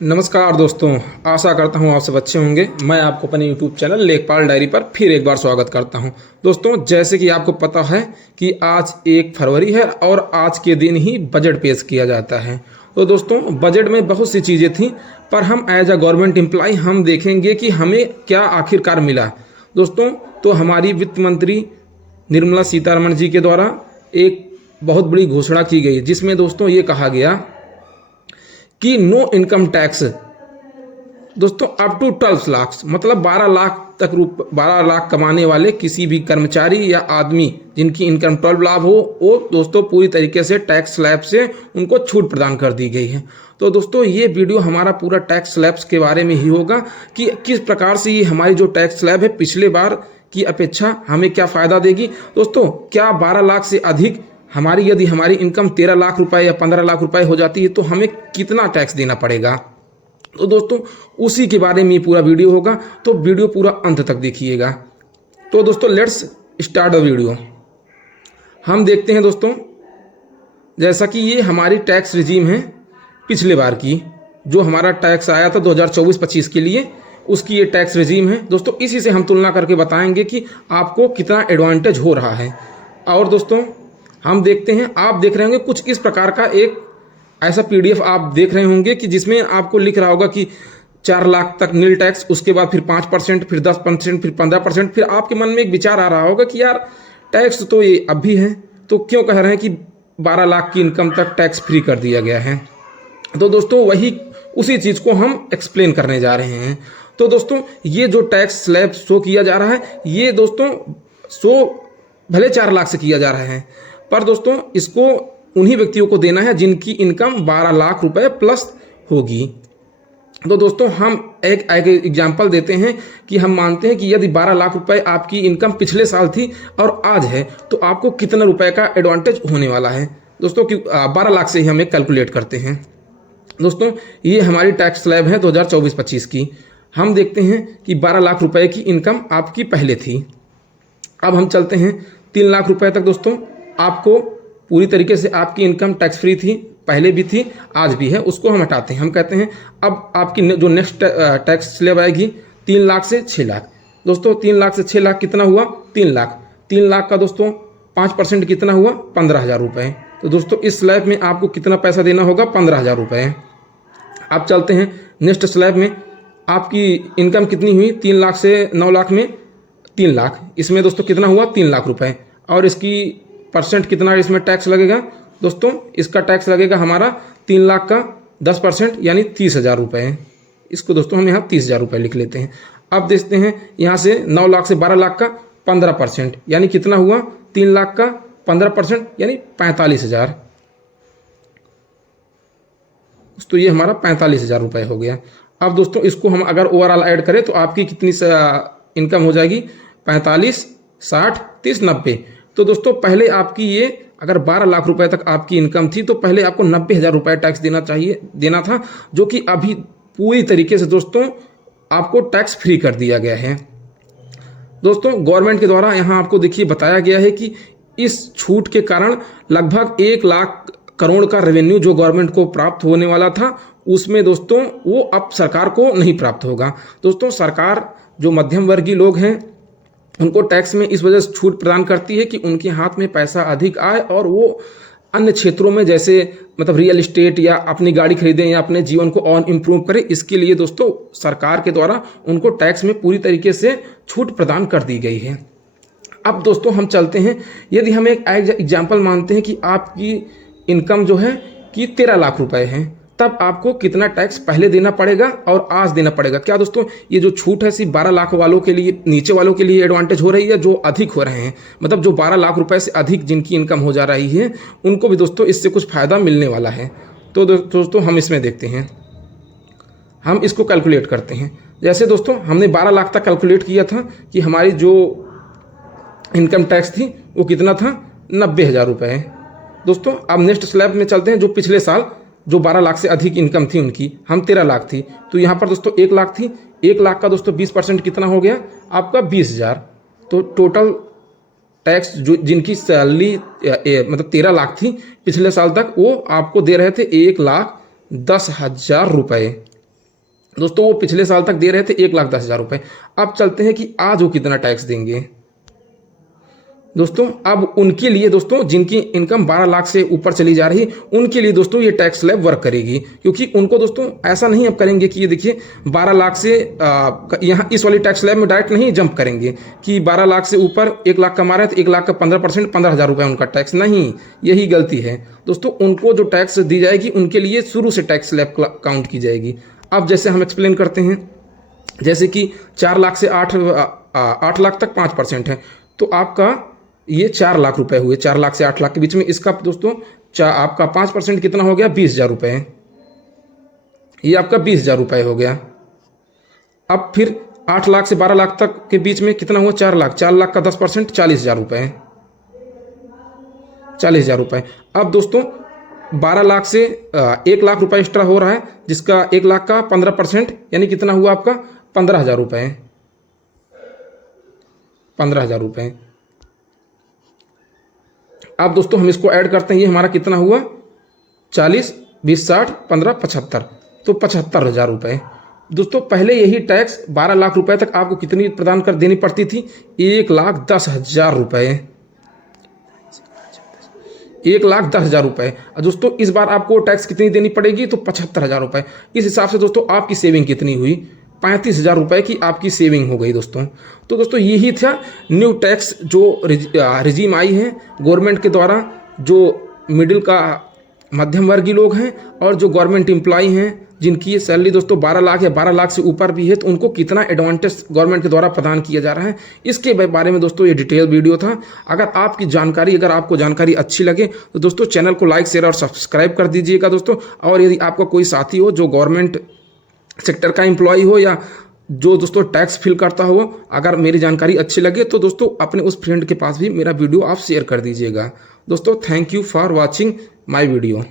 नमस्कार दोस्तों, आशा करता हूँ आप सब अच्छे होंगे। मैं आपको अपने YouTube चैनल लेखपाल डायरी पर फिर एक बार स्वागत करता हूँ। दोस्तों, जैसे कि आपको पता है कि आज 1 फरवरी है और आज के दिन ही बजट पेश किया जाता है। तो दोस्तों, बजट में बहुत सी चीज़ें थी, पर हम एज अ गवर्नमेंट एम्प्लॉय हम देखेंगे कि हमें क्या आखिरकार मिला। दोस्तों, तो हमारी वित्त मंत्री निर्मला सीतारमण जी के द्वारा एक बहुत बड़ी घोषणा की गई, जिसमें दोस्तों ये कहा गया कि नो इनकम टैक्स दोस्तों अप टू 12 लाख, मतलब 12 लाख तक 12 लाख कमाने वाले किसी भी कर्मचारी या आदमी जिनकी इनकम 12 लाख हो, वो दोस्तों पूरी तरीके से टैक्स स्लैब से उनको छूट प्रदान कर दी गई है। तो दोस्तों, ये वीडियो हमारा पूरा टैक्स स्लैब्स के बारे में ही होगा कि किस प्रकार से ये हमारी जो टैक्स स्लैब है पिछले बार की अपेक्षा हमें क्या फ़ायदा देगी। दोस्तों, क्या 12 लाख से अधिक यदि हमारी इनकम 13 लाख रुपए या 15 लाख रुपए हो जाती है तो हमें कितना टैक्स देना पड़ेगा। तो दोस्तों, उसी के बारे में पूरा वीडियो होगा, तो वीडियो पूरा अंत तक देखिएगा। तो दोस्तों, लेट्स स्टार्ट द वीडियो। हम देखते हैं दोस्तों, जैसा कि ये हमारी टैक्स रिजीम है पिछले बार की, जो हमारा टैक्स आया था 2024-25 के लिए, उसकी ये टैक्स रिजीम है। दोस्तों, इसी से हम तुलना करके बताएंगे कि आपको कितना एडवांटेज हो रहा है। और दोस्तों, हम देखते हैं, आप देख रहे होंगे कुछ इस प्रकार का एक ऐसा PDF आप देख रहे होंगे कि जिसमें आपको लिख रहा होगा कि 4 लाख तक नील टैक्स, उसके बाद फिर 5%, फिर 10%, फिर 15%। फिर आपके मन में एक विचार आ रहा होगा कि यार टैक्स तो ये अब भी है, तो क्यों कह रहे हैं कि 12 लाख की इनकम तक टैक्स फ्री कर दिया गया है। तो दोस्तों, उसी चीज़ को हम एक्सप्लेन करने जा रहे हैं। तो दोस्तों, ये जो टैक्स स्लैब शो किया जा रहा है, ये दोस्तों शो भले 4 लाख से किया जा रहा है, पर दोस्तों इसको उन्हीं व्यक्तियों को देना है जिनकी इनकम 12 लाख रुपए प्लस होगी। तो दोस्तों, हम एक एग्जाम्पल देते हैं कि हम मानते हैं कि यदि 12 लाख रुपए आपकी इनकम पिछले साल थी और आज है, तो आपको कितना रुपए का एडवांटेज होने वाला है। दोस्तों, 12 लाख से ही हम एक कैलकुलेट करते हैं। दोस्तों, ये हमारी टैक्स स्लैब है 2024-25 की। हम देखते हैं कि 12 लाख रुपए की इनकम आपकी पहले थी। अब हम चलते हैं 3 लाख रुपए तक। दोस्तों, आपको पूरी तरीके से आपकी इनकम टैक्स फ्री थी, पहले भी थी, आज भी है, उसको हम हटाते हैं। हम कहते हैं अब आपकी जो नेक्स्ट टैक्स स्लैब आएगी 3 लाख से 6 लाख। दोस्तों, 3 लाख से 6 लाख कितना हुआ? 3 लाख। 3 लाख का दोस्तों 5% कितना हुआ? 15,000 रुपये। तो दोस्तों, इस स्लैब में आपको कितना पैसा देना होगा? 15,000 रुपये। अब चलते हैं नेक्स्ट स्लैब में। आपकी इनकम कितनी हुई? 3 लाख से 9 लाख में 3 लाख। इसमें दोस्तों कितना हुआ? 3 लाख रुपए। और इसकी परसेंट कितना इसमें टैक्स लगेगा? दोस्तों, इसका टैक्स लगेगा हमारा 3 लाख का 10%, यानी 30,000 रुपये। इसको दोस्तों हम यहाँ 30,000 रुपये लिख लेते हैं। अब देखते हैं यहाँ से 9 लाख से 12 लाख का 15%, यानी कितना हुआ? 3 लाख का 15%, यानी 45,000। तो ये हमारा 45,000 रुपये हो गया। अब दोस्तों, इसको हम अगर ओवरऑल ऐड करें तो आपकी कितनी इनकम हो जाएगी? 45, 60, 30, 90। तो दोस्तों, पहले आपकी ये अगर 12 लाख रुपए तक आपकी इनकम थी तो पहले आपको 90,000 रुपये टैक्स देना था, जो कि अभी पूरी तरीके से दोस्तों आपको टैक्स फ्री कर दिया गया है। दोस्तों, गवर्नमेंट के द्वारा यहाँ आपको देखिए बताया गया है कि इस छूट के कारण लगभग 1 लाख करोड़ का रेवेन्यू जो गवर्नमेंट को प्राप्त होने वाला था, उसमें दोस्तों वो अब सरकार को नहीं प्राप्त होगा। दोस्तों, सरकार जो मध्यम वर्गीय लोग हैं उनको टैक्स में इस वजह से छूट प्रदान करती है कि उनके हाथ में पैसा अधिक आए और वो अन्य क्षेत्रों में, जैसे मतलब रियल इस्टेट या अपनी गाड़ी खरीदें या अपने जीवन को और इम्प्रूव करें। इसके लिए दोस्तों सरकार के द्वारा उनको टैक्स में पूरी तरीके से छूट प्रदान कर दी गई है। अब दोस्तों, हम चलते हैं, यदि हम एक एग्जाम्पल मानते हैं कि आपकी इनकम जो है कि 13 लाख रुपए है, तब आपको कितना टैक्स पहले देना पड़ेगा और आज देना पड़ेगा। क्या दोस्तों, ये जो छूट है सिर्फ 12 लाख वालों के लिए, नीचे वालों के लिए एडवांटेज हो रही है, जो अधिक हो रहे हैं, मतलब जो 12 लाख रुपए से अधिक जिनकी इनकम हो जा रही है, उनको भी दोस्तों इससे कुछ फ़ायदा मिलने वाला है। तो दोस्तों, हम इसमें देखते हैं, हम इसको कैलकुलेट करते हैं। जैसे दोस्तों, हमने 12 लाख तक कैलकुलेट किया था कि हमारी जो इनकम टैक्स थी वो कितना था? 90,000 रुपये। दोस्तों, अब नेक्स्ट स्लैब में चलते हैं। जो पिछले साल जो 12 लाख से अधिक इनकम थी उनकी, हम 13 लाख थी, तो यहाँ पर दोस्तों 1 लाख थी। 1 लाख का दोस्तों 20% कितना हो गया? आपका 20,000। तो टोटल टैक्स जो जिनकी सैलरी मतलब 13 लाख थी पिछले साल तक, वो आपको दे रहे थे 1,10,000 रुपये। दोस्तों वो पिछले साल तक दे रहे थे 1,10,000 रुपये। अब चलते हैं कि आज वो कितना टैक्स देंगे। दोस्तों अब उनके लिए दोस्तों जिनकी इनकम 12 लाख से ऊपर चली जा रही उनके लिए दोस्तों ये टैक्स स्लैब वर्क करेगी, क्योंकि उनको दोस्तों ऐसा नहीं अब करेंगे कि ये देखिए 12 लाख से यहाँ इस वाली टैक्स स्लैब में डायरेक्ट नहीं जंप करेंगे कि 12 लाख से ऊपर 1 लाख कमा रहे हैं तो 1 लाख का 15% 15,000 रुपये उनका टैक्स, नहीं, यही गलती है दोस्तों। उनको जो टैक्स दी जाएगी उनके लिए शुरू से टैक्स स्लैब काउंट की जाएगी। अब जैसे हम एक्सप्लेन करते हैं, जैसे कि 4 लाख से 8 लाख तक 5% है, तो आपका ये 4 लाख रुपए हुए, 4 लाख से 8 लाख के बीच में। इसका दोस्तों आपका 5% कितना हो गया, 20,000 रुपये। ये आपका 20,000 रुपये हो गया। अब फिर 8 लाख से 12 लाख तक के बीच में कितना हुआ, 4 लाख। 4 लाख का 10% 40,000 रुपये, 40,000 रुपये। अब दोस्तों 12 लाख से 1 लाख रुपये एक्स्ट्रा हो रहा है, जिसका 1 लाख का 15% यानी कितना हुआ आपका 15,000 रुपये, 15,000 रुपये। अब दोस्तों हम इसको ऐड करते हैं, ये हमारा कितना हुआ 40, 20, 60, 15, 75, तो 75,000 रुपये। दोस्तों पहले यही टैक्स 12 लाख रुपए तक आपको कितनी प्रदान कर देनी पड़ती थी, 1,10,000 रुपये, 1,10,000 रुपये। दोस्तों इस बार आपको टैक्स कितनी देनी पड़ेगी, तो 75,000 रुपये। इस हिसाब से दोस्तों आपकी सेविंग कितनी हुई, 35,000 रुपये की आपकी सेविंग हो गई दोस्तों। तो दोस्तों यही था न्यू टैक्स जो रिजीम आई है गवर्नमेंट के द्वारा। जो मिडिल का मध्यम वर्गीय लोग हैं और जो गवर्नमेंट एम्प्लॉई हैं जिनकी ये सैलरी दोस्तों 12 लाख या 12 लाख से ऊपर भी है, तो उनको कितना एडवांटेज गवर्नमेंट के द्वारा प्रदान किया जा रहा है, इसके बारे में दोस्तों ये डिटेल वीडियो था। अगर आपको जानकारी अच्छी लगे तो दोस्तों चैनल को लाइक, शेयर और सब्सक्राइब कर दीजिएगा दोस्तों। और यदि आपका कोई साथी हो जो गवर्नमेंट सेक्टर का एम्प्लॉय हो या जो दोस्तों टैक्स फिल करता हो, अगर मेरी जानकारी अच्छी लगे तो दोस्तों अपने उस फ्रेंड के पास भी मेरा वीडियो आप शेयर कर दीजिएगा। दोस्तों thank you for watching my video.